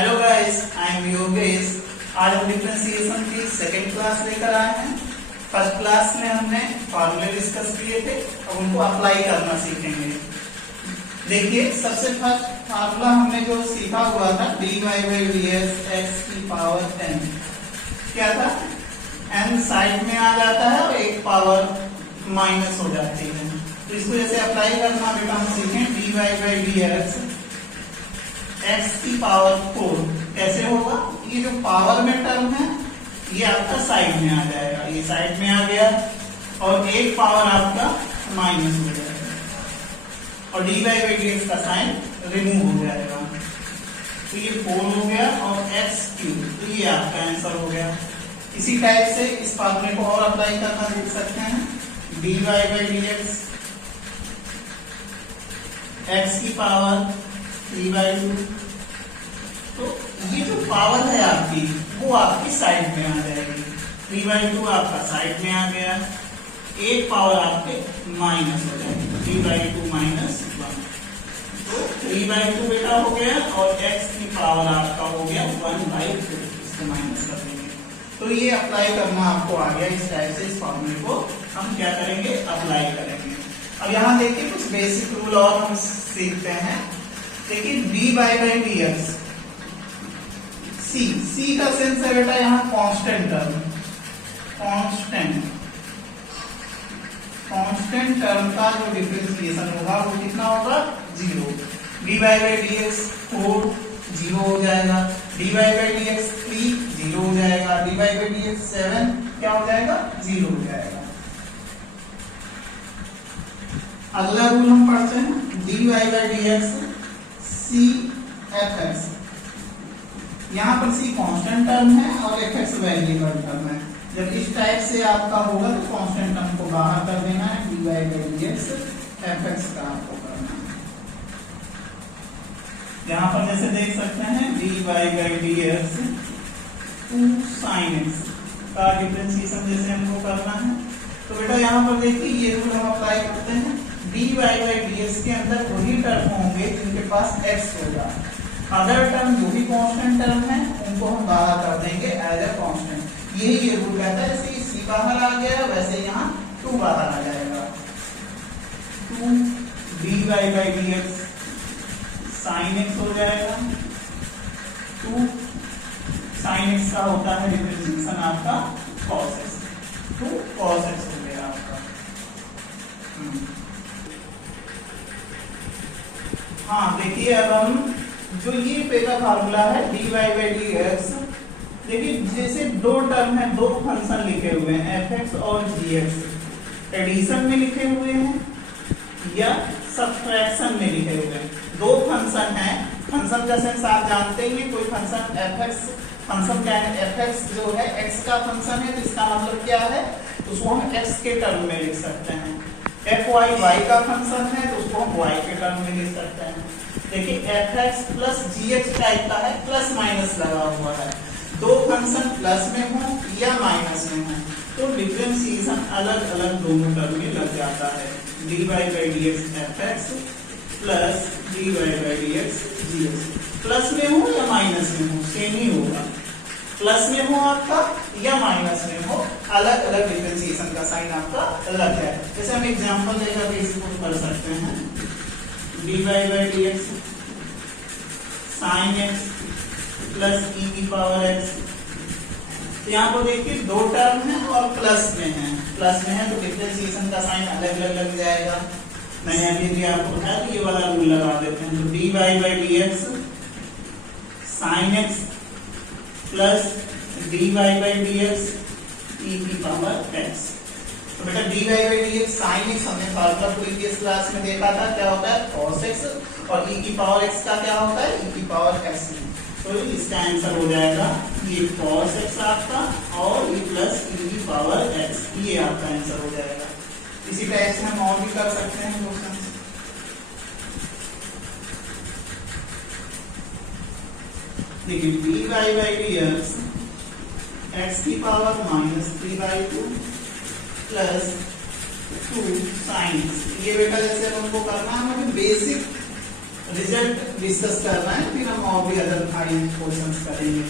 Hello guys, I am Yogesh. आज हम differentiation की सेकंड क्लास लेकर आए हैं। फर्स्ट क्लास में हमने फॉर्मूले डिस्कस किए थे, अब उनको अप्लाई करना सीखेंगे। देखिए, सबसे फर्स्ट फार्मूला हमने जो सीखा हुआ था dy बाई डी एक्स की पावर 10 क्या था, n साइड में आ जाता है और एक पावर माइनस हो जाती है। तो इसको जैसे अप्लाई करना बेटा हम सीखें dy बाई डी एक्स की पावर 4 कैसे होगा। ये जो पावर में टर्म है ये आपका साइड में आ जाएगा, ये साइड में आ गया और एक पावर आपका माइनस हो जाएगा और dy बाई डी एक्स का साइन रिमूव हो जाएगा। तो ये 4 हो गया और एक्स क्यूब, तो ये आपका आंसर हो गया। इसी टाइप से इस फार्मूले को और अप्लाई करना देख सकते हैं dy बाई डी एक्स की पावर 3/2। तो ये जो पावर है आपकी वो आपकी साइड में आ जाएगी। 3/2 आपका साइड में आ गया, एक पावर आपके माइनस हो जाएगी 3/2 माइनस 1। तो 3/2 बेटा हो गया और x की पावर आपका हो गया 1/2। इसको माइनस कर देंगे तो ये अप्लाई करना आपको आ गया। इस टाइप से इस फॉर्मूले को हम क्या करेंगे, अप्लाई करेंगे। अब यहाँ देखिए कुछ बेसिक रूल और हम सीखते हैं। देखिए dy बाई डी एक्स, सी का सेंस है बेटा यहाँ कांस्टेंट टर्म, कांस्टेंट टर्म का जो डिफरेंशिएशन होगा वो कितना होगा, 0। dy बाई डी एक्स 4 0 हो जाएगा, dy बाई डी एक्स 3 0 हो जाएगा, dy बाई डी एक्स 7 क्या हो जाएगा, 0 हो जाएगा। अगला रूल हम पढ़ते हैं dy by d x c f x. यहाँ पर सी कांस्टेंट टर्म है और एफ एक्स वेरिएबल टर्म है। जब इस टाइप से आपका होगा तो कांस्टेंट टर्म को बाहर कर देना है, dy by d x F x का आपको करना है। यहाँ पर जैसे देख सकते हैं dy by d x 2 sin x का डिफरेंशिएशन जैसे हमको करना है। तो बेटा यहाँ पर देखिए ये रूल हम अप्लाई करते हैं। dy बाई डी एक्स के अंदर वही टर्म होंगे जिनके पास x होगा। अदर टर्म जो भी कांस्टेंट टर्म है उनको हम बाहर कर देंगे एज अ कांस्टेंट। यही ये रूल कहता है। जैसे ये c बाहर आ गया वैसे यहाँ 2 बाहर आ जाएगा। 2 dy by d x sin x हो जाएगा। 2 sin x का होता है डिफरेंशिएशन आपका cos x, तो cos x हो गया आपका। हाँ देखिए, अब हम जो ये पहला फार्मूला है dy बाई डी एक्स, देखिए जैसे दो टर्म है, दो फंक्शन लिखे हुए हैं fx और gx, एडिशन में लिखे हुए हैं या सब्ट्रैक्शन में लिखे हुए हैं। दो फंक्शन है, फंक्शन का सेंस आप जानते ही हैं। कोई फंक्शन fx, फंक्शन क्या है, fx जो है x का फंक्शन है, तो इसका मतलब क्या है, उसको हम x के टर्म में लिख सकते हैं। fy y का फंक्शन है तो उसको हम y के टर्म में लिख सकते हैं। देखिए fx प्लस gx टाइप का है, प्लस माइनस लगा हुआ है। दो फंक्शन प्लस में हो या माइनस में हो तो डिफरेंशिएशन अलग अलग दोनों टर्म में लग जाता है। dy by d x fx plus dy by d x gx, plus में हो या माइनस में हो सेम ही होगा। प्लस में हो आपका या माइनस में हो, अलग अलग डिफरेंशिएशन का साइन आपका अलग है। जैसे हम एग्जांपल लेकर इसको कर सकते हैं dy by d x sin x plus e की पावर x। तो यहाँ पर देखिए दो टर्म है और प्लस में है, तो डिफरेंशिएशन का साइन अलग अलग लग जाएगा। मैंने अभी भी आपको बताया तो ये वाला रूल लगा देते हैं। तो dy by d x sin x plus dy by d x e की पावर x। तो बेटा dy by d x sin x हमने फार्मूला प्रीवियस क्लास में देखा था, क्या होता है cos x, और e की पावर x का क्या होता है, e की पावर x। तो इसका आंसर हो जाएगा ये cos x आपका और e प्लस e की पावर x, ये आपका आंसर हो जाएगा। इसी टाइप से हम और भी कर सकते हैं क्वेश्चन। देखिए dy by d x x की power minus 3/2 plus 2 sin x। ये बेटा जैसे हमको करना है, बेसिक रिजल्ट डिस्कस कर रहे हैं, फिर हम और भी अदर क्वेश्चंस करेंगे।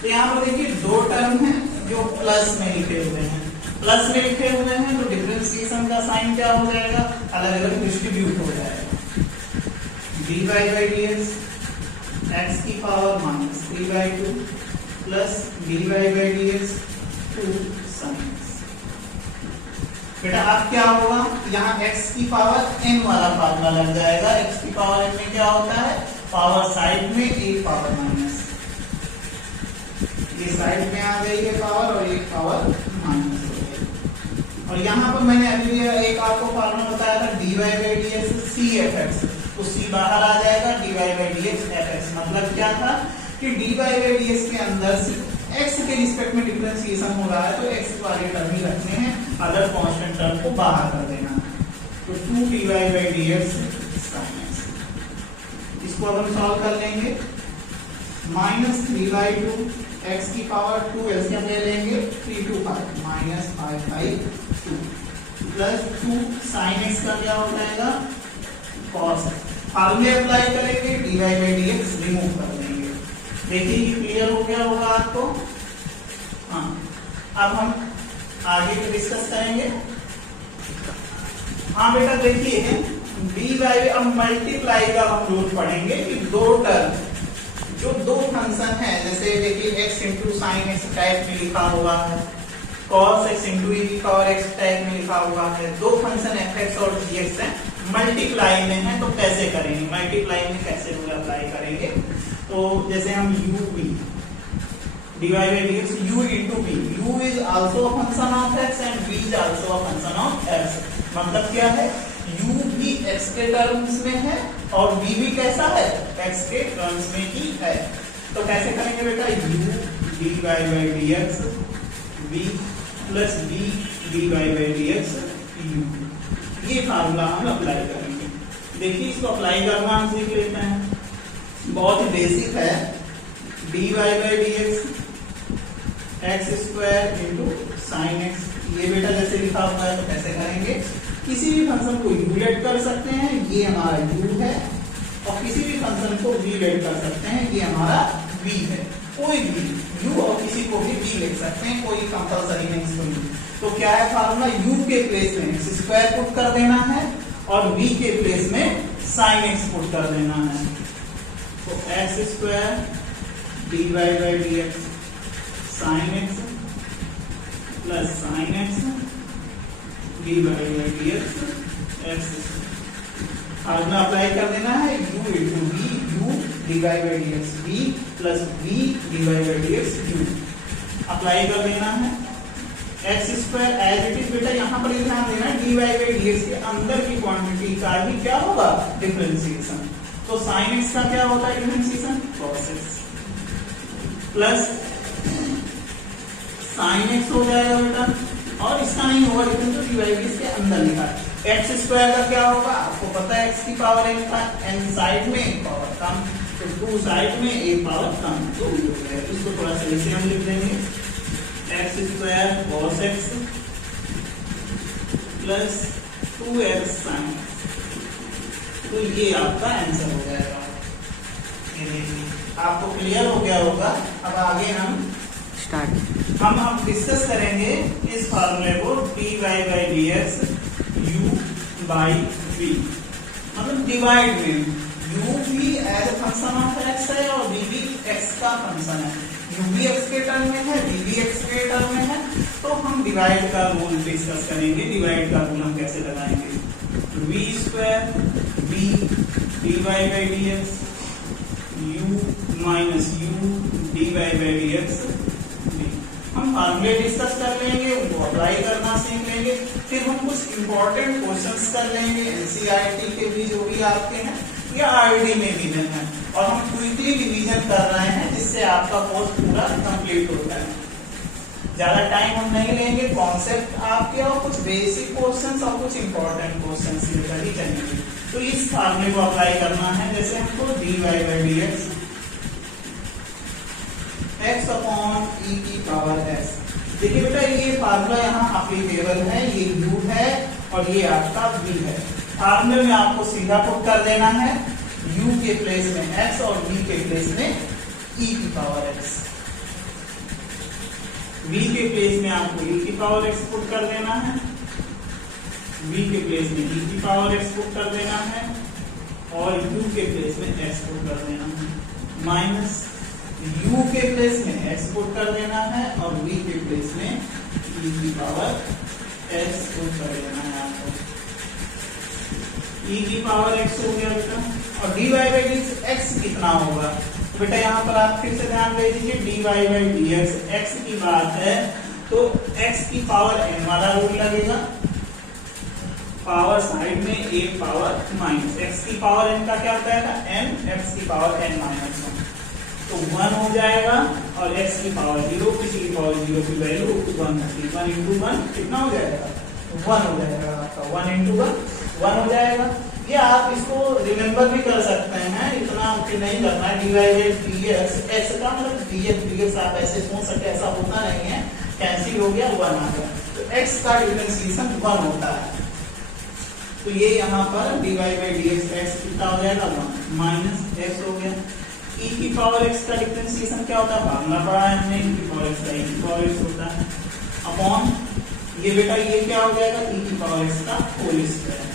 तो यहाँ पर देखिए दो टर्म है जो प्लस में लिखे हुए हैं, प्लस में लिखे हुए हैं तो डिफरेंशिएशन का साइन क्या हो जाएगा, अलग अलग डिस्ट्रीब्यूट हो जाएगा। dy by dx x की power minus 3/2 plus dy by dx 2 sin x। बेटा अब क्या होगा, यहाँ x की पावर n वाला फार्मूला लग जाएगा। x की पावर n में क्या होता है, पावर साइड में एक पावर माइनस, ये साइड में आ गई है पावर और एक पावर माइनस हो गई। और यहाँ पर मैंने अभी एक आपको फार्मूला बताया था dy by dx cfx, तो c बाहर आ जाएगा, dy by dx fx। मतलब क्या था कि dy by dx के अंदर से x के रिस्पेक्ट में डिफरेंशिएशन हो रहा है तो x वाले टर्म ही रखने हैं, अदर कांस्टेंट टर्म को बाहर कर देना है। तो 2dy by dx sin x, इसको अब हम सॉल्व कर लेंगे। माइनस 3/2 x की पावर 2 एलसीएम ले लेंगे, 3 2 5 माइनस 5/2 प्लस 2 sin x का क्या हो जाएगा, cos x। फार्मूले अप्लाई करेंगे, dy by dx रिमूव कर देंगे। देखिए ये क्लियर हो गया होगा आपको। हाँ, अब हम आगे को डिस्कस करेंगे। हाँ बेटा देखिए dy by, अब मल्टीप्लाई का हम रूल पढ़ेंगे कि दो टर्म जो दो फंक्शन है, जैसे देखिए x into sine x type में लिखा हुआ है, cos x इंटू e की पावर x टाइप में लिखा हुआ है, दो फंक्शन fx और gx है, मल्टीप्लाई में है, तो कैसे करेंगे, मल्टीप्लाई में कैसे रूल अप्लाई करेंगे। तो जैसे हम u v dy by dx u into v, u is also a function of x and v is also a function of x। मतलब क्या है, u भी x के टर्म्स में है और v भी कैसा है, x के टर्म्स में ही है। तो कैसे करेंगे बेटा, u dy by dx v plus v dy by dx u, ये फार्मूला हम अप्लाई करेंगे। देखिए इसको अप्लाई करना हम सीख लेते हैं, बहुत ही बेसिक है। dy by dx x square into sine x, ये बेटा जैसे लिखा हुआ है तो कैसे करेंगे, किसी भी फंक्शन को u लेट कर सकते हैं, ये हमारा u है, और किसी भी फंक्शन को v लेट कर सकते हैं, ये हमारा v है। कोई भी u और किसी को भी v लिख सकते हैं, कोई कंपलसरी नहीं इसको। तो क्या है फार्मूला, u के प्लेस में x स्क्वायर पुट कर देना है और v के प्लेस में sin x पुट कर देना है। तो x square dy by dx sin x plus sin x dy by dx x, formula apply कर देना है, u into v, u dy by dx v plus v dy by dx u apply कर देना है। x square as it is, बेटा यहाँ पर ध्यान देना है dy by dx के अंदर की क्वांटिटी का ही क्या होगा, डिफरेंशिएशन। तो sin x का क्या होता है differentiation, cos x plus sin x हो जाएगा बेटा, और इसका नहीं होगा डिफरेंस, तो dy by dx के अंदर लिखा है। x स्क्वायर का क्या होगा, आपको पता है x की पावर n था, n साइड में एक पावर कम, तो 2 साइड में एक पावर कम, तो इसको थोड़ा सा ऐसे हम लिख देंगे, x square cos x plus 2x sin x। तो ये आपका आंसर हो जाएगा। ये देखिए आपको क्लियर हो गया होगा। अब आगे हम डिस्कस करेंगे इस फार्मूले को dy by dx u by v, मतलब डिवाइड में u भी as a function of x है और v भी x का फंक्शन है, u भी x के टर्म में है, v भी x के टर्म में है। तो हम डिवाइड का रूल डिस्कस करेंगे, डिवाइड का रूल हम कैसे लगाएंगे, v square v dy by dx u minus u dy by dx v। हम फार्मूले डिस्कस कर लेंगे, उनको अप्लाई करना सीख लेंगे, फिर हम कुछ इंपॉर्टेंट क्वेश्चंस कर लेंगे एनसीईआरटी के भी जो भी आपके हैं या आईडी में भी है, और हम क्विकली रिवीजन कर रहे हैं जिससे आपका कोर्स पूरा कंप्लीट होता है। ज्यादा टाइम हम नहीं लेंगे, कॉन्सेप्ट आपके और कुछ बेसिक क्वेश्चंस और कुछ इंपॉर्टेंट क्वेश्चंस लेकर ही चलेंगे। तो इस फार्मूले को अप्लाई करना है, जैसे हमको dy by dx x upon e की पावर s। देखिए बेटा ये फार्मूला यहाँ एप्लीकेबल है, ये u है और ये आपका v है। फार्मूले में आपको सीधा पुट कर देना है, u के प्लेस में x और v के प्लेस में e की पावर x। v के प्लेस में आपको e की पावर x पुट कर देना है, v के प्लेस में e की पावर x पुट कर देना है और u के प्लेस में x पुट कर देना है, माइनस u के प्लेस में x पुट कर देना है और v के प्लेस में e की पावर x पुट कर देना है आपको। e की पावर x हो गया बेटा, और dy बाई dx कितना होगा तो बेटा यहाँ पर आप फिर से ध्यान दे दीजिए, dy बाई dx x की बात है तो x की पावर n वाला रूल लगेगा, पावर साइड में एक पावर माइनस, x की पावर n का क्या होता है n, x की पावर n माइनस 1 तो 1 हो जाएगा और x की पावर 0, किसी की पावर 0 की वैल्यू 1 होगी, 1 into 1 कितना हो जाएगा 1 हो जाएगा आपका, 1 into 1 हो जाएगा। ये आप इसको रिमेंबर भी कर सकते हैं, इतना आपको नहीं करना है, डिवाइडेड dx x का मतलब dx आप ऐसे सोच सकते, ऐसा होता नहीं है, कैंसिल हो गया 1 आ गया, तो x का डिफरेंशिएशन 1 होता है, तो ये यहाँ पर dy बाई dx x कितना हो जाएगा 1 माइनस x हो गया। e की पावर x का डिफरेंशिएशन क्या होता है, फार्मूला पढ़ा है हमने, e की पावर x का e की पावर x होता है अपॉन ये बेटा ये क्या हो जाएगा e की पावर x का होल स्क्वायर,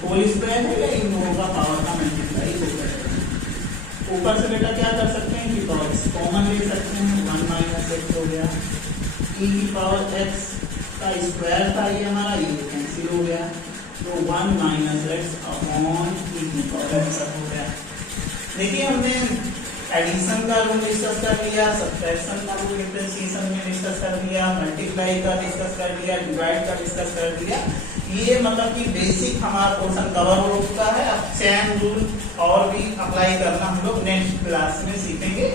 होल स्क्वायर है या इन दोनों का पावर का मल्टीप्लाई हो जाएगा। ऊपर से बेटा क्या कर सकते हैं, e की पावर x कॉमन ले सकते हैं, 1 माइनस x हो गया, e की पावर x का स्क्वायर था ये हमारा, ये कैंसिल हो गया, तो 1 माइनस x अपॉन e की पावर x हो गया। देखिए हमने एडिशन का रूल डिस्कस कर लिया, सब्ट्रैक्शन का रूल डिफरेंशिएशन में डिस्कस कर लिया, मल्टीप्लाई का डिस्कस कर लिया, डिवाइड का डिस्कस कर लिया, ये मतलब कि बेसिक हमारा पोर्शन कवर हो चुका है। अब चेन रूल और भी अप्लाई करना हम लोग नेक्स्ट क्लास में सीखेंगे।